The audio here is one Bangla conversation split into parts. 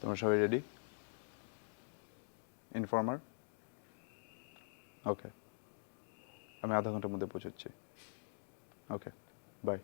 তোমরা সবাই রেডি? ইনফর্মার? ওকে, আমি আধা ঘন্টার মধ্যে পৌঁছচ্ছি। ওকে, বাই।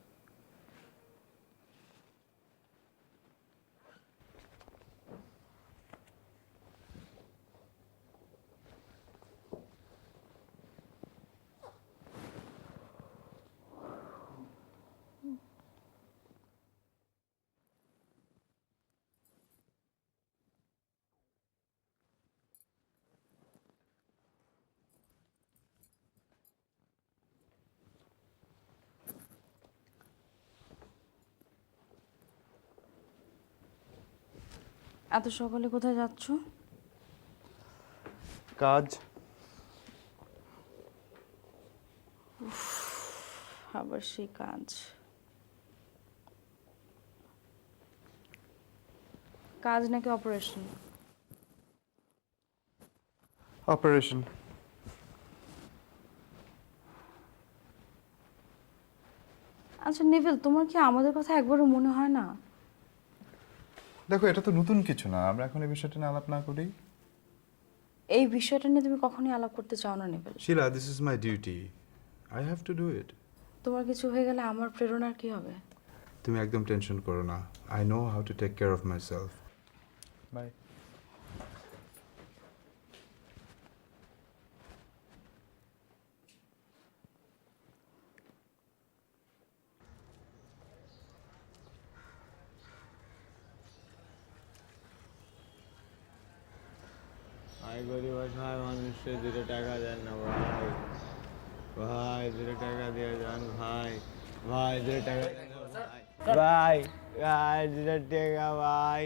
এত সকালে কোথায় যাচ্ছ? কাজ। আবার সেই কাজ। কাজ নাকি অপারেশন? অপারেশন। আচ্ছা নেভিল, তোমার কি আমাদের কথা একবারও মনে হয় না? দেখো, এটা তো নতুন কিছু না, আমরা এখন এই বিষয়টা নিয়ে আলাপ না করি। এই বিষয়টা নিয়ে তুমি কখনোই আলাপ করতে চাও না Neville. Shila, this is my duty, I have to do it. তোমার কিছু হয়ে গেলে আমার প্রেরণার কি হবে? তুমি একদম টেনশন করো না, I know how to take care of myself. Bye. ভাই গরিব অসহায় মানুষকে 2 টাকা দেন না ভাই। ভাই 2 টাকা দিয়ে যান ভাই। ভাই 2 টাকা দেন না ভাই। ভাই ভাই 2 টাকা ভাই।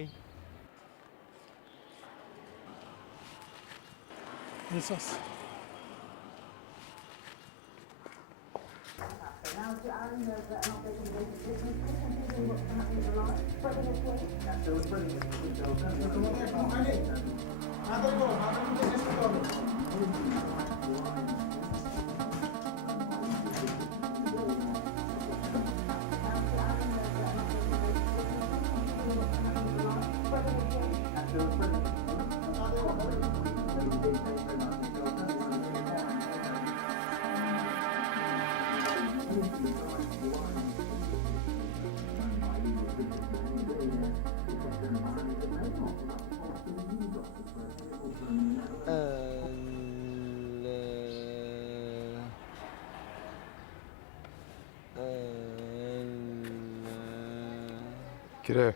কিরে,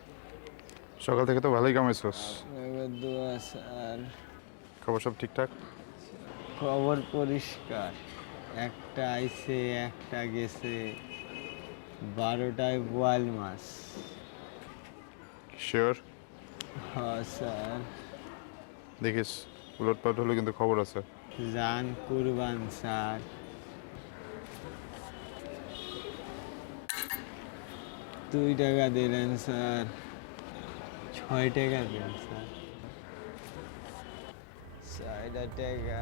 সকাল থেকে তো ভালোই কামাইছস। আপনাকে দোয়া স্যার। খবর সব ঠিকঠাক? খবর পরিষ্কার। একটা আইছে একটা গেছে। 12টায় বোয়াল মাছ। শিওর? হ্যাঁ স্যার। দেখিস, উলটপালট হলে কিন্তু খবর আছে। জান কুরবান স্যার। 2 টাকা দিলেন স্যার। 6 টাকা দিন স্যার। 6 টাকা।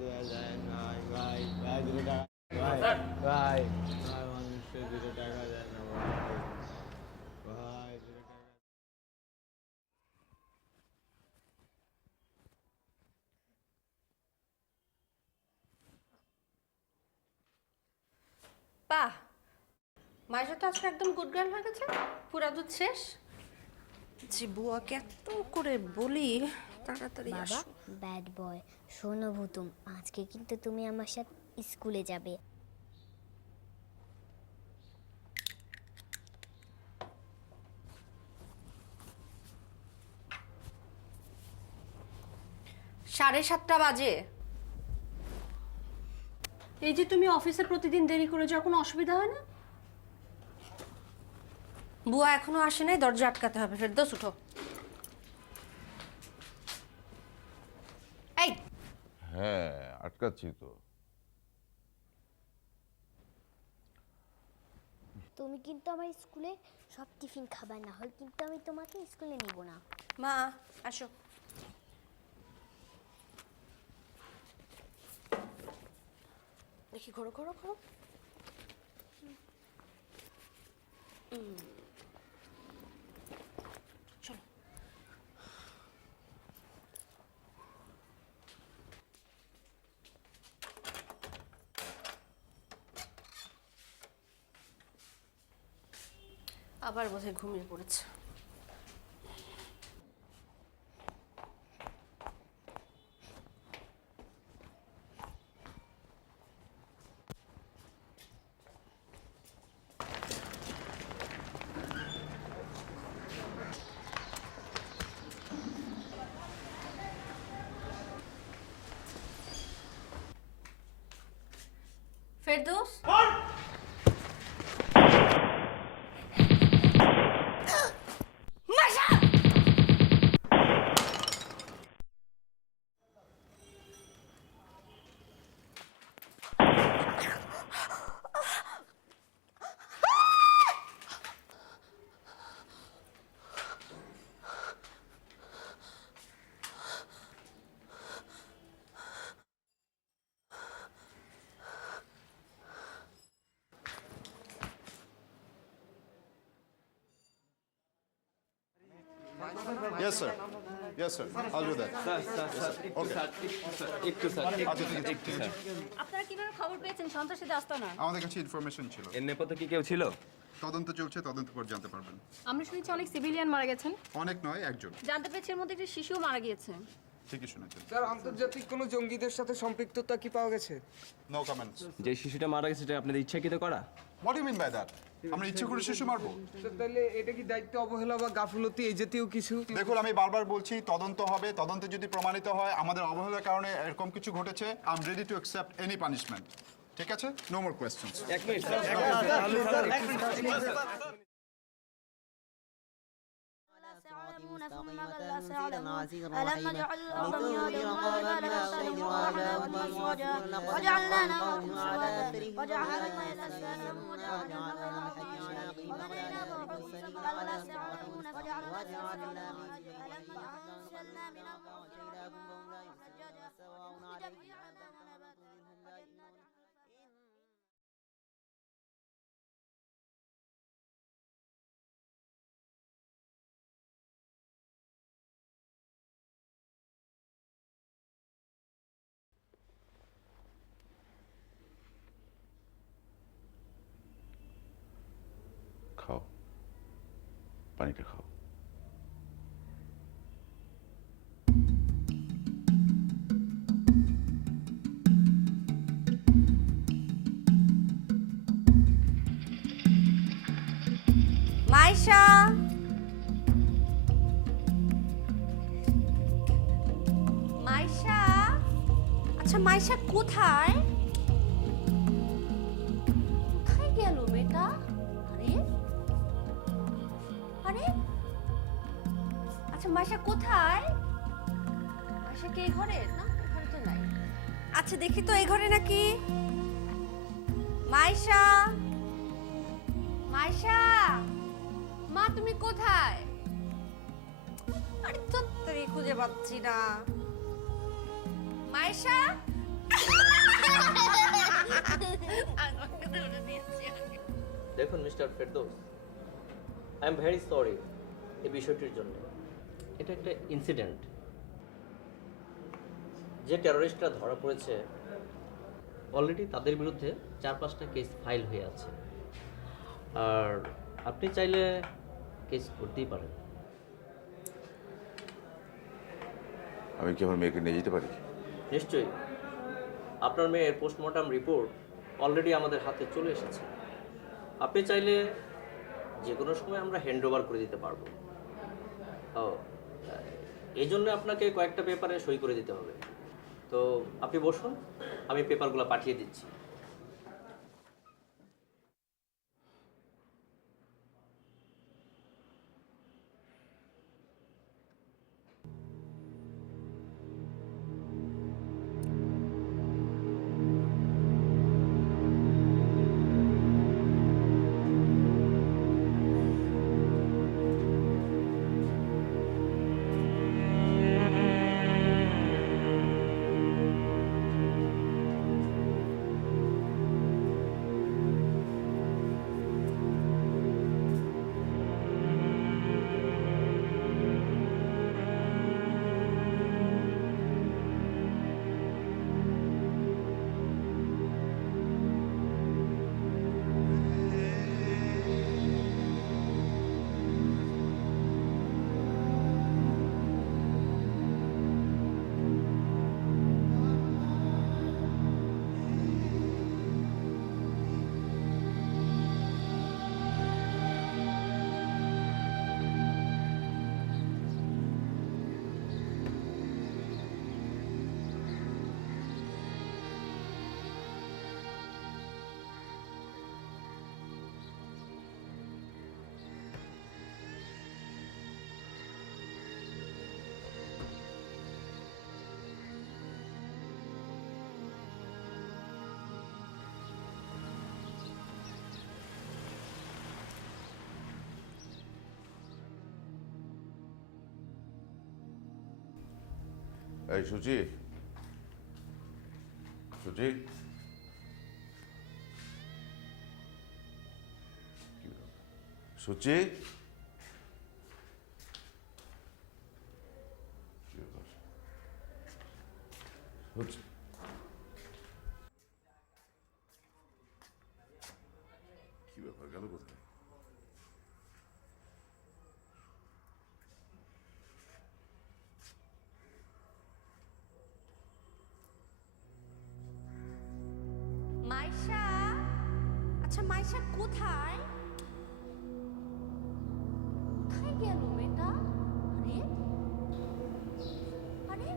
দেওয়া যায় ভাই ভাই ভাই 2 টাকা ভাই ভাই ভাই মানুষকে 2 টাকা দেয় না ভাই ভাই 2 টাকা বাহ, মাইশা তো আজকে একদম গুড গার্ল হয়ে গেছে, পুরা দুধ শেষ। যে বুয়াকে এত করে বলি তাড়াতাড়ি বাবা আসো। ব্যাড বয়, শোনো ভুতুম, আজকে কিন্তু তুমি আমার সাথে স্কুলে যাবে। সাড়ে 7টা বাজে। এই যে তুমি অফিসে প্রতিদিন দেরি করে যাও, কোনো অসুবিধা হয় না? বুয়া এখনো আসে নাই, দরজা আটকাতে হবে। ফেরদৌস উঠো। এই হ্যাঁ, আটকাচ্ছি তো। তুমি কিন্তু আমার স্কুলে সব টিফিন খাবার, না হলে কিন্তু আমি তোমাকে স্কুলে নিব না। মা আসো। দেখি ঘোরো ঘোরো ঘোরো। চলো। আবার বোধহয় ঘুমিয়ে পড়েছে। Ferdous, Maisha! Yes, sir. Yes, sir. I'll do that. আপনারা কিভাবে খবর পেয়েছেন সন্ত্রাসীদের আস্তানা? আমাদের কাছে ইনফরমেশন ছিল। এর নেপথ্যে কি কেউ ছিল? তদন্ত চলছে, তদন্ত করে জানতে পারবেন। আমরা শুনেছি অনেক সিভিলিয়ান মারা গেছেন। অনেক নয়, একজন। জানতে পেরেছি এর মধ্যে একটা শিশুও মারা গিয়েছে। ঠিকই শুনেছেন। স্যার, আন্তর্জাতিক কোনো জঙ্গিদের সাথে সম্পৃক্ততা কি পাওয়া গেছে? No comments. যে শিশুটা মারা গেছে সেটা আপনাদের ইচ্ছাকৃত করা? What you mean by that? আমরা ইচ্ছে করে শিশু মারবো? স্যার, তাহলে এটা কি দায়িত্ব অবহেলা বা গাফিলতি এই জাতীয় কিছু? দেখুন, আমি বারবার বলছি তদন্ত হবে, তদন্তে যদি প্রমাণিত হয় আমাদের অবহেলার কারণে এরকম কিছু ঘটেছে, I am ready to accept any punishment. ঠিক আছে? No more questions. এক মিনিট স্যার। ألم نجعل الأرض مهادا والجبال أوتادا وحملناكم أزواجا وجعلنا نومكم سباتا وجعلنا الليل سكنا وجعلنا الليل معاشا وبنينا فوقكم سبعا ولا تعلمون وجعلنا سلسلا ألم أنزلنا من البحر ثجاجا لتبيع الدم نباتا وجنات খাও, পানিটা খাও। মাইশা! মাইশা! আচ্ছা, মাইশা কোথায়? কোথায় গেল বেটা? আরে আরে, আচ্ছা মাইশা কোথায়? মাইশা কি এই ঘরে? না, এই ঘরে তো নাই। আচ্ছা দেখি তো এই ঘরে নাকি। মাইশা! মাইশা! মা তুমি কোথায়? আরে তো খুঁজে পাচ্ছি না। মাইশা! দেখুন mister Ferdous, I am very sorry এই বিষয়টির জন্য। এটা একটা ইনসিডেন্ট। যে টেররিস্টরা ধরা পড়েছে অলরেডি তাদের বিরুদ্ধে 4-5টা কেস ফাইল হয়ে আছে, আর আপনি চাইলে কেস করতেই পারেন। আমি কি আমার মেয়েকে নিয়ে যেতে পারি? নিশ্চয়ই। আপনার মেয়ের পোস্টমর্টম রিপোর্ট অলরেডি আমাদের হাতে চলে এসেছে। আপনি চাইলে যে কোনো সময় আমরা হ্যান্ড ওভার করে দিতে পারবো। ও, এই জন্য আপনাকে কয়েকটা পেপারে সই করে দিতে হবে। তো আপনি বসুন, আমি পেপারগুলো পাঠিয়ে দিচ্ছি। এই সুচি, সুচি, সুচি, সুচি, কি ব্যাপার, গেল কোথায়? মাইশা, আচ্ছা মাইশা কোথায়? কোথায় গেল মেয়েটা? আরে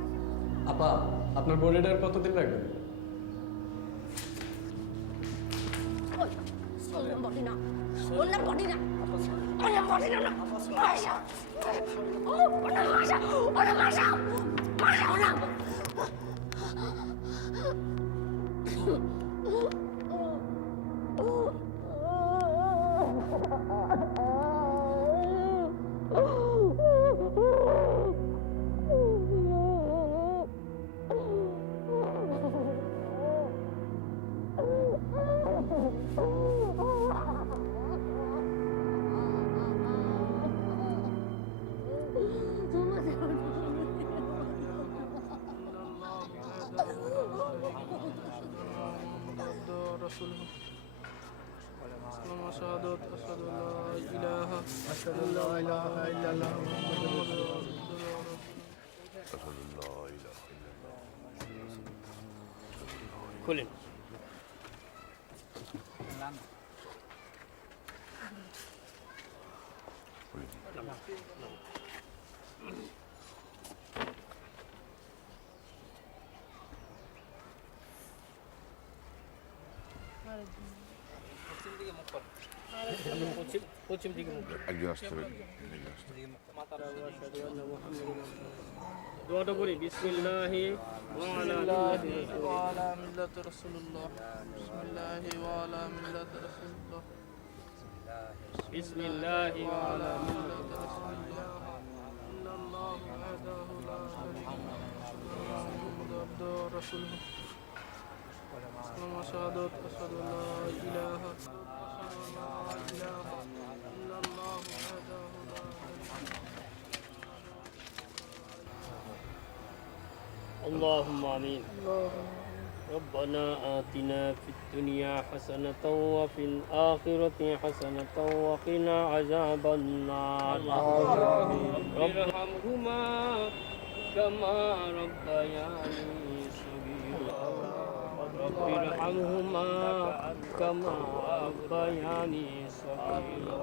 আরে আপা, আপনার বোর্ডের কতদিন লাগবে? ওর নাম বটি না, ওর নাম বটি না, ওর নাম বটি না, মাইশা, ওর নাম মাইশা, ওর নাম মাইশা, মাইশা ওর নাম। খুলেন। পশ্চিম দিকে মুখ কর। একজন আসতে হবে। দোয়াটা করি বিসমিল্লাহি ওয়া আলা মিল্লাতি রাসূলুল্লাহ, বিসমিল্লাহি ওয়া আলা মিল্লাতি রাসূলুল্লাহ, বিসমিল্লাহি ওয়া আলা মিল্লাতি রাসূলুল্লাহ, ইন্নাল্লাহা ওয়াহদাহু লা শারীকা লাহু, মুহাম্মাদুর اللهم آمين. ربنا آتنا في الدنيا حسنة وفي الآخرة حسنة وقنا عذاب النار. رب ارحمهما كما ربياني صغيرا. رب ارحمهما كما ربياني صغيرا.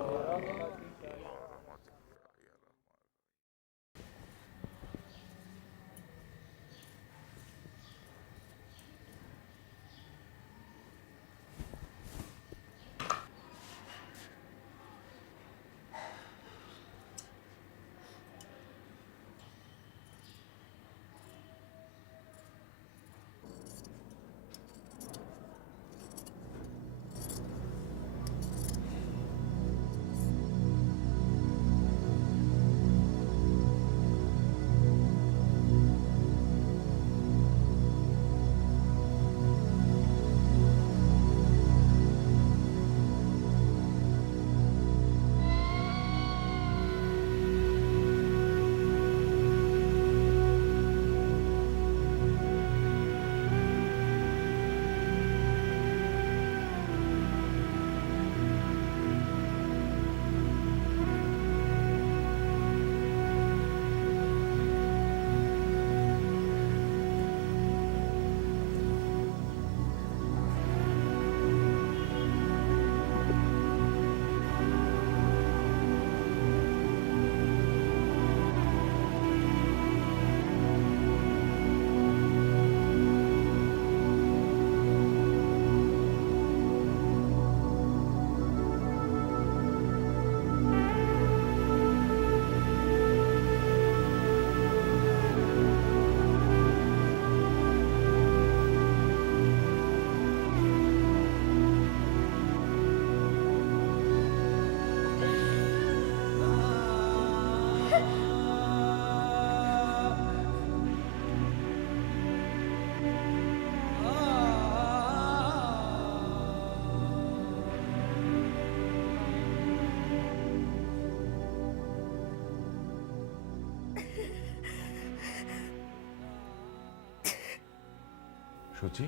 সূচি,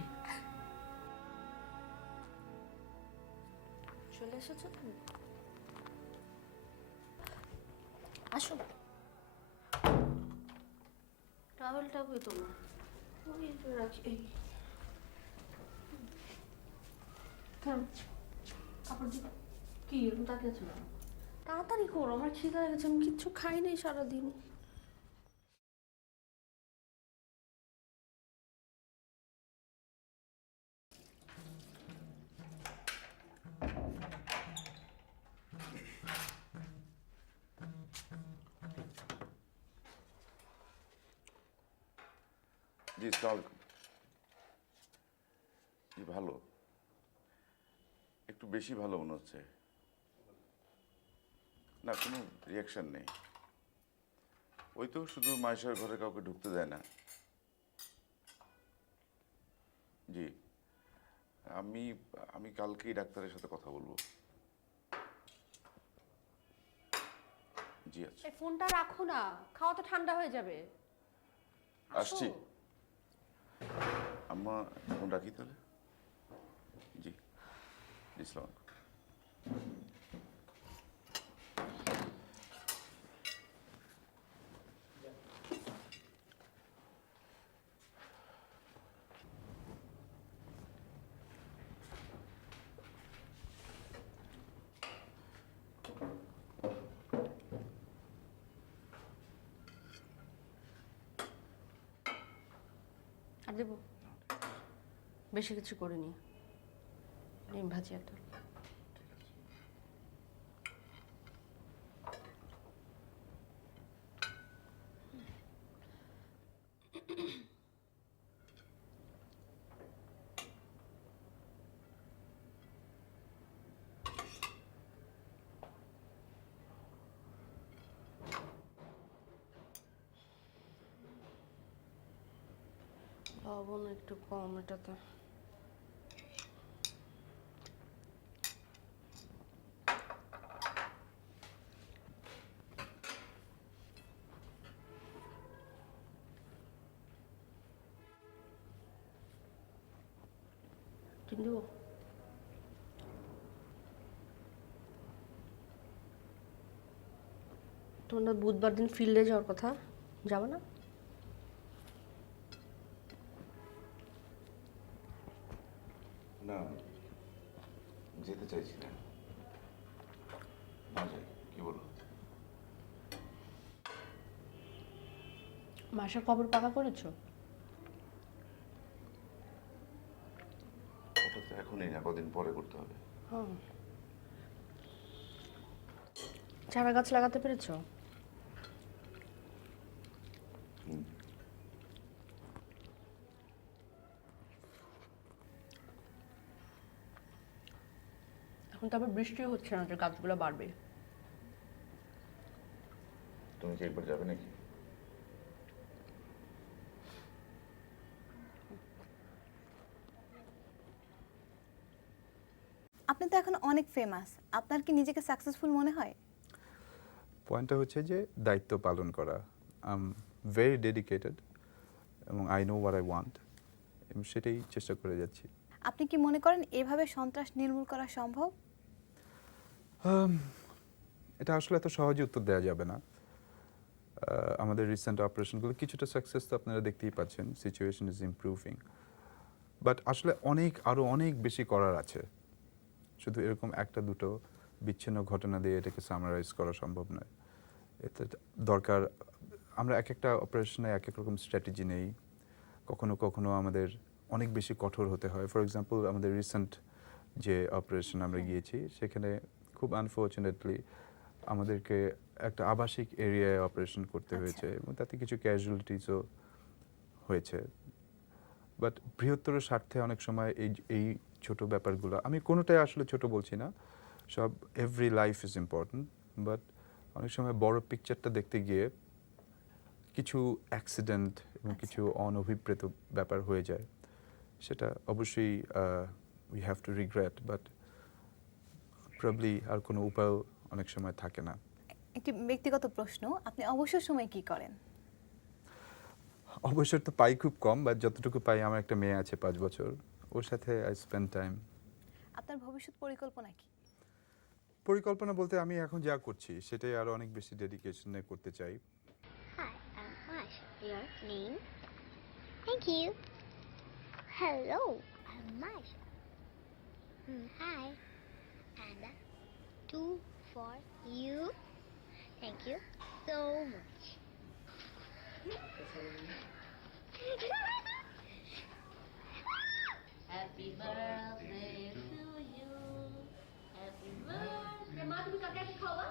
চলে এসেছো তুমি? আসো। টাওয়েলটা কই তোমার? ওই তো রাখি। এই কাপড় দিবা? কি এরকম তাকিয়ে আছো না? তাড়াতাড়ি করো, আমার খিদে লেগেছে, আমি কিচ্ছু খাই নাই সারাদিন। জি আসসালামু আলাইকুম। জি ভালো, একটু বেশি ভালো মনে হচ্ছে। না, কোনো রিয়াকশন নেই। ওই তো শুধু মায়েশার ঘরে কাউকে ঢুকতে দেয় না। জি, আমি আমি কালকেই ডাক্তারের সাথে কথা বলবো। জি আচ্ছা, এই ফোনটা রাখো না, খাওয়া তো ঠান্ডা হয়ে যাবে। আসছি। আম্মা ফোন রাখি তাহলে। জি, ইসলাম। আর দেবো? বেশি কিছু করিনি, ডিম ভাজি একটা। লবণ একটু কম এটাতে। টিফিন দেবো? তোমার না বুধবার দিন ফিল্ডে যাওয়ার কথা, যাবো না? না, যেতে চাইছি না। না যাই, কি বলো? মাসের খবর পাকা করেছো? ওটা তো এখনই না, কদিন পরে করতে হবে। হ্যাঁ। চারা গাছ লাগাতে পেরেছো? এখন তো আবার বৃষ্টিও হচ্ছে না যে গাছগুলো বাড়বে। তুমি কি একবার যাবে নাকি? আপনি তো এখন অনেক ফেমাস, আপনার কি নিজেকে সাকসেসফুল মনে হয়? পয়েন্টটা হচ্ছে যে দায়িত্ব পালন করা। আই এম ভেরি ডেডিকেটেড এবং I know what I want, এবং সেটাই চেষ্টা করে যাচ্ছি। আপনি কি মনে করেন এভাবে সন্ত্রাস নির্মূল করা সম্ভব? এটা আসলে এত সহজে উত্তর দেওয়া যাবে না। আমাদের রিসেন্ট অপারেশনগুলো কিছুটা সাকসেস তো আপনারা দেখতেই পাচ্ছেন, সিচুয়েশন ইজ ইমপ্রুভিং, বাট আসলে আরও অনেক বেশি করার আছে। শুধু এরকম একটা দুটো বিচ্ছিন্ন ঘটনা দিয়ে এটাকে সামারাইজ করা সম্ভব নয়। এতে দরকার, আমরা এক একটা অপারেশনে এক এক রকম স্ট্র্যাটেজি নেই। কখনো কখনো আমাদের অনেক বেশি কঠোর হতে হয়। ফর এক্সাম্পল, আমাদের রিসেন্ট যে অপারেশন আমরা গিয়েছি, সেখানে খুব আনফর্চুনেটলি আমাদেরকে একটা আবাসিক এরিয়ায় অপারেশন করতে হয়েছে, এবং তাতে কিছু ক্যাজুয়ালিটিসও হয়েছে। বাট বৃহত্তর স্বার্থে অনেক সময় এই ছোট ব্যাপারগুলো, আমি কোনোটাই আসলে ছোট বলছি না, সব every life is important, but অনেক সময় বড় পিকচারটা দেখতে গিয়ে কিছু অ্যাক্সিডেন্ট এবং কিছু অনভিপ্রেত ব্যাপার হয়ে যায়। সেটা অবশ্যই we have to regret, but probably আর কোনো উপায় অনেক সময় থাকে না। একটি ব্যক্তিগত প্রশ্ন, আপনি অবসর সময় কি করেন? অবসর তো পাই খুব কম, বাট যতটুকু পাই, আমার একটা মেয়ে আছে 5 বছর, ওর সাথে আই স্পেন্ড টাইম। আপনার ভবিষ্যৎ পরিকল্পনা কি? পরিকল্পনা বলতে আমি এখন যা করছি সেটাই আরো অনেক বেশি ডেডিকেশনে করতে চাই। Hi, I'm Mash. Your name? Thank you. Hello, I'm Mash. Hi. And two for you. Thank you so much. Happy birthday to you. Happy birthday. মা তুমি কাকে আগে খাওয়া?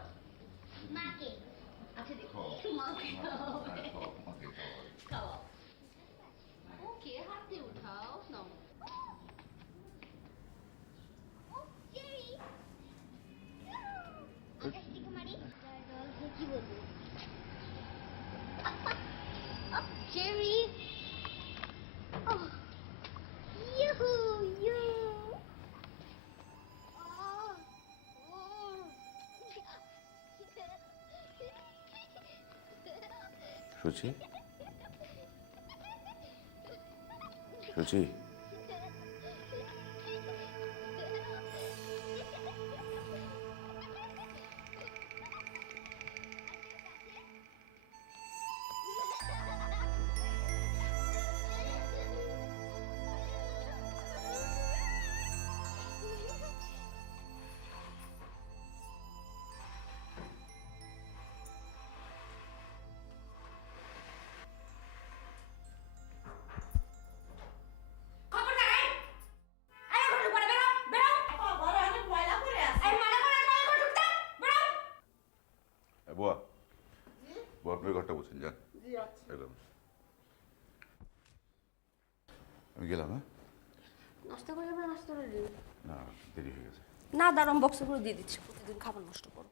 মাকে। আচ্ছা দেখো। মাকে খাওয়াবে। খাওয়াও। ওকে, হাত দিয়ে উঠাও। নাও। Jerry. আকাশ থেকে মারি। কি বলবো? Jerry. Oh. Yoo-hoo, you. Oh. Oh. সুচি, সুচি, বুয়া, বুয়া আপনার ঘরটা বলছেন, যান। একদম। আমি গেলাম, হ্যাঁ? নাস্তা করে যাবে? নাস্তা রেডি? না, দেরি হয়ে গেছে। না, দাঁড়ান, বক্সে করে দিয়ে দিচ্ছি। প্রতিদিন খাবার নষ্ট করো।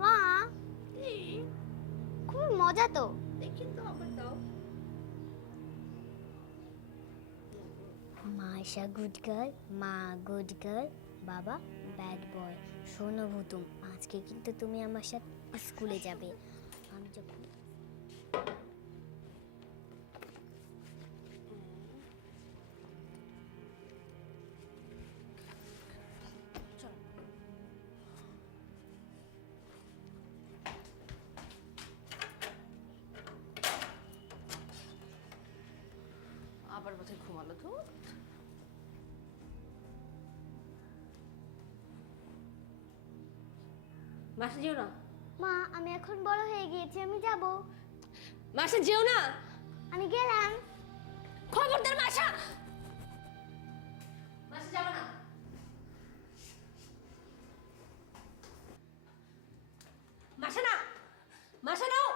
মা, খুব মজা তো। দেখি তো, আবার দাও। Masha good girl, Ma good girl, Baba bad boy. শোনো ভুতুম, আজকে কিন্তু তুমি আমার সাথে স্কুলে যাবে। আমি যখন আবার বোধহয় ঘুমালো তো। মাসে যেও না। মা, আমি এখন বড় হয়ে গিয়েছি, আমি যাব। মাসে যেও না। আমি গেলাম। খবরদার মাসা, মাসে যাবো না। মাসা না, মাসা নাও।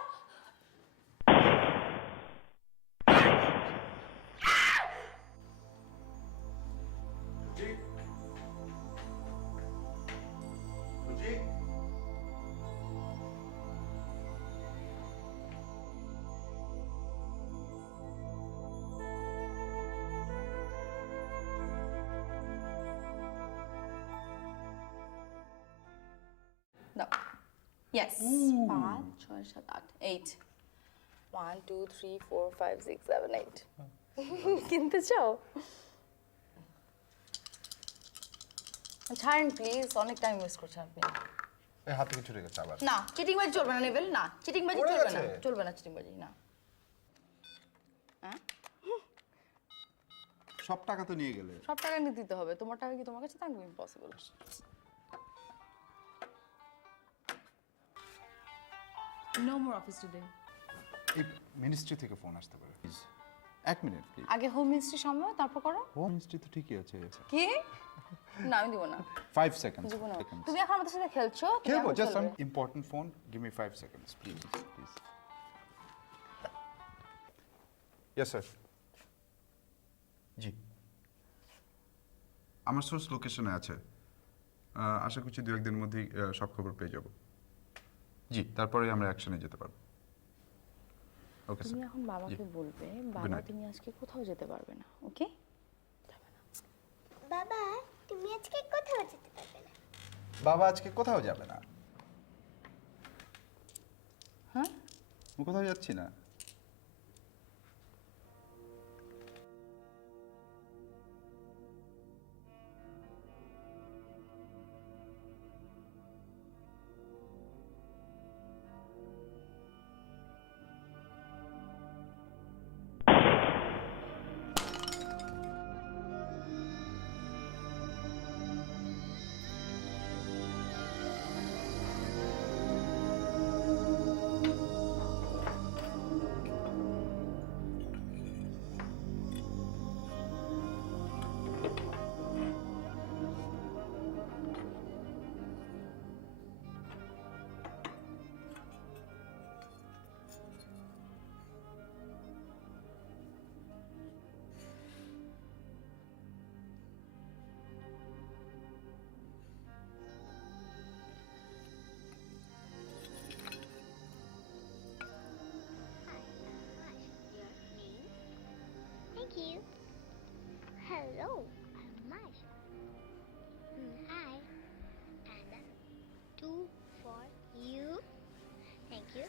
Yes. 5, 6, 7, 8, 8. 1, 2, 3, 4, 5, 6, 7, 8. কিনতে চাও? ছাড়েন প্লিজ, অনেক টাইম ওয়েস্ট করছেন আপনি। এই হাত থেকে ছুটে গেছে আবার। না, চিটিং বাজি চলবে না নেবেল, না চিটিং বাজি পড়ে চলবে না, গেছে। চলবে না চিটিং বাজি, না। হ্যাঁ? সব টাকা তো নিয়ে গেলে। সব টাকা নিয়ে দিতে হবে, তোমার টাকা কি তোমার কাছে থাকবে? Impossible. No more office today. এই মিনিস্ট্রি থেকে ফোন আসতে পারে প্লিজ। 1 minute please. আগে হোম মিনিস্ট্রি সামলাও, তারপর করো। হোম মিনিস্ট্রি তো ঠিকই আছে। কি? না, আমি দিব না। 5 সেকেন্ডস। দিব না। তুমি এখন আমাদের সাথে খেলছো? তুমি খেলবো, এখন জাস্ট খেলবে। Important phone, give me 5 seconds please please. Yes sir. জি, আমার সোর্স লোকেশনে আছে। আশা করছি 2-1 দিনের মধ্যেই সব খবর পেয়ে যাব। জি, তারপরে আমরা অ্যাকশনে যেতে পারবো। ওকে তুমি স্যার। এখন বাবাকে বলবে বাবা night. তুমি আজকে কোথাও যেতে পারবে না, ওকে? বাবা, তুমি আজকে কোথাও যেতে পারবে না। বাবা আজকে কোথাও যাবে না। হ্যাঁ? আমি কোথাও যাচ্ছি না। Thank you. Hello, I'm Masha. Hi. And 2 for you. Thank you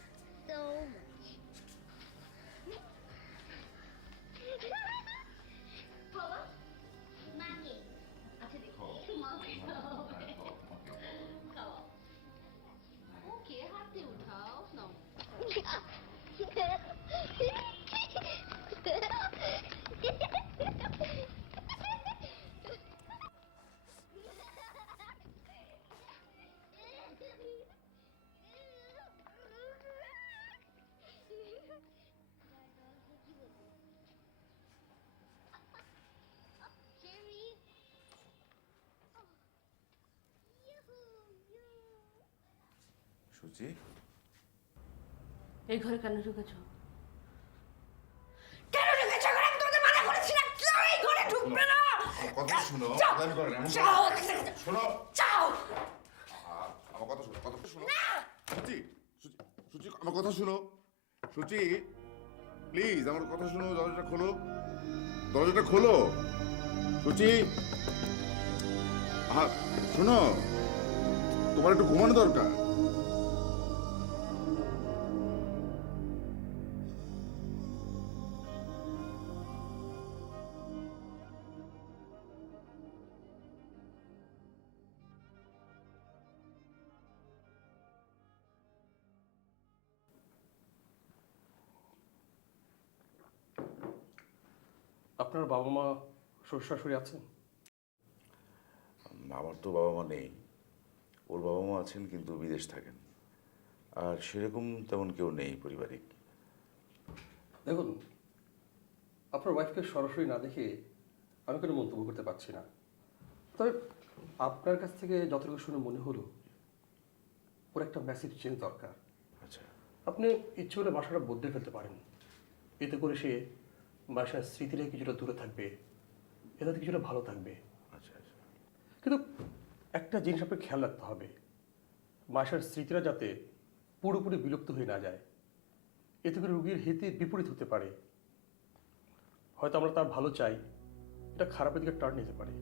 so much. Papa, Mommy. ওকে, হাতে উঠাও নাও। সুচি, এই ঘরে কেন ঢুকেছো? কেন ঢুকেছো? ঘরে আমি তোমাদের মানা করেছি না, কেউ এই ঘরে ঢুকবে না। কথা শুনো। যাও। আমি করেন এমন যাও। শোনো। যাও। আমার কথা শুনো, কথা শুনো। সুচি, সুচি, সুচি, আমার কথা শুনো। সুচি, প্লিজ আমার কথা শুনো। দরজাটা খোলো, দরজাটা খোলো। সুচি, শোনো, তোমার একটু ঘুমানো দরকার। আপনার বাবা মা শ্বশুর শাশুড়ি আছেন? আমার তো বাবা মা নেই, ওর বাবা মা আছেন কিন্তু বিদেশ থাকেন, আর সেরকম তেমন কেউ নেই পারিবারিক। দেখুন, আপনার ওয়াইফকে সরাসরি না দেখে আমি কোনো মন্তব্য করতে পারছি না, তবে আপনার কাছ থেকে যতটুকু শুনে মনে হলো ওর একটা ম্যাসিভ চেঞ্জ দরকার। আচ্ছা, আপনি ইচ্ছে করে বাসাটা বদলে ফেলতে পারেন, এতে করে সে বাসার স্মৃতিটা কিছুটা দূরে থাকবে, এটাতে কিছুটা ভালো থাকবে। আচ্ছা আচ্ছা। কিন্তু একটা জিনিস আপনাকে খেয়াল রাখতে হবে, বাসার স্মৃতিরা যাতে পুরোপুরি বিলুপ্ত হয়ে না যায়, এতে করে রোগীর হিতে বিপরীত হতে পারে। হয়তো আমরা তার ভালো চাই, এটা খারাপের দিকে টার্ন নিতে পারে।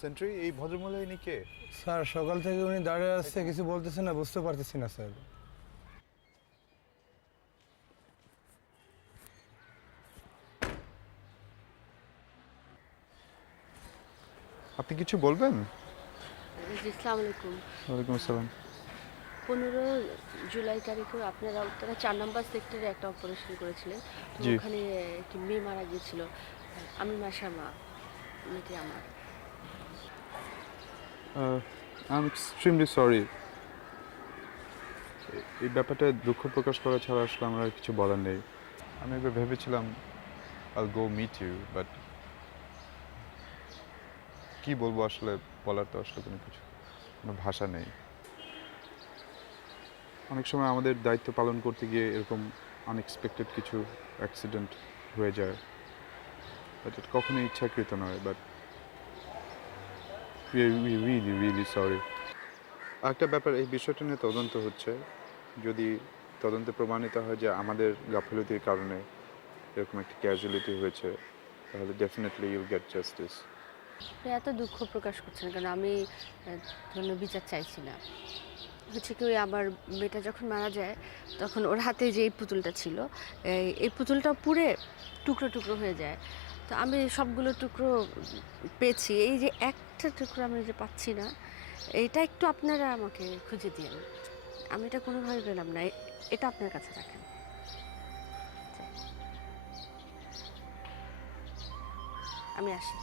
সেন্ট্রি এই ভদ্রমহিলা ইনি কে? স্যার সকাল থেকে উনি দাঁড়িয়ে আসছে, কিছু বলতেছে না, বুঝতে পারতেছি না স্যার। আপনি কিছু বলবেন? আসসালামু আলাইকুম। ওয়ালাইকুম আসসালাম। 15 জুলাই তারিখে আপনারা উত্তরা 4 নম্বর সেক্টরে একটা অপারেশন করেছিলেন। তো জি। ওখানে একটি মেয়ে মারা গিয়েছিল। আমি মাসা মা, মেয়েটি আমার। I am extremely sorry. এই ব্যাপারটা দুঃখ প্রকাশ করা ছাড়া আসলে আমার আর কিছু বলার নেই। আমি একবার ভেবেছিলাম I'll go meet you, but কি বলবো আসলে, বলার তো আসলে কোনো ভাষা নেই। অনেক সময় আমাদের দায়িত্ব পালন করতে গিয়ে এরকম আনএক্সপেক্টেড কিছু অ্যাক্সিডেন্ট হয়ে যায়, বাট এটা কখনোই ইচ্ছাকৃত নয়। But really sorry. একটা ব্যাপার, এই বিষয়টা নিয়ে তদন্ত হচ্ছে। যদি তদন্তে প্রমাণিত হয় যে আমাদের গাফিলতির কারণে এরকম একটা ক্যাজুয়ালিটি হয়েছে, তাহলে ডেফিনেটলি ইউল গেট জাস্টিস। এত দুঃখ প্রকাশ করছেন কারণ আমি ধরনের বিচার চাইছি না। হচ্ছে কি, ওই আমার মেয়েটা যখন মারা যায় তখন ওর হাতে যে এই পুতুলটা ছিল, এই পুতুলটা পুড়ে টুকরো টুকরো হয়ে যায়। তো আমি সবগুলো টুকরো পেয়েছি, এই যে একটা টুকরো আমি যে পাচ্ছি না, এটা একটু আপনারা আমাকে খুঁজে দিন। আমি এটা কোনোভাবে পেলাম না, এটা আপনার কাছে রাখেন। আমি আসি।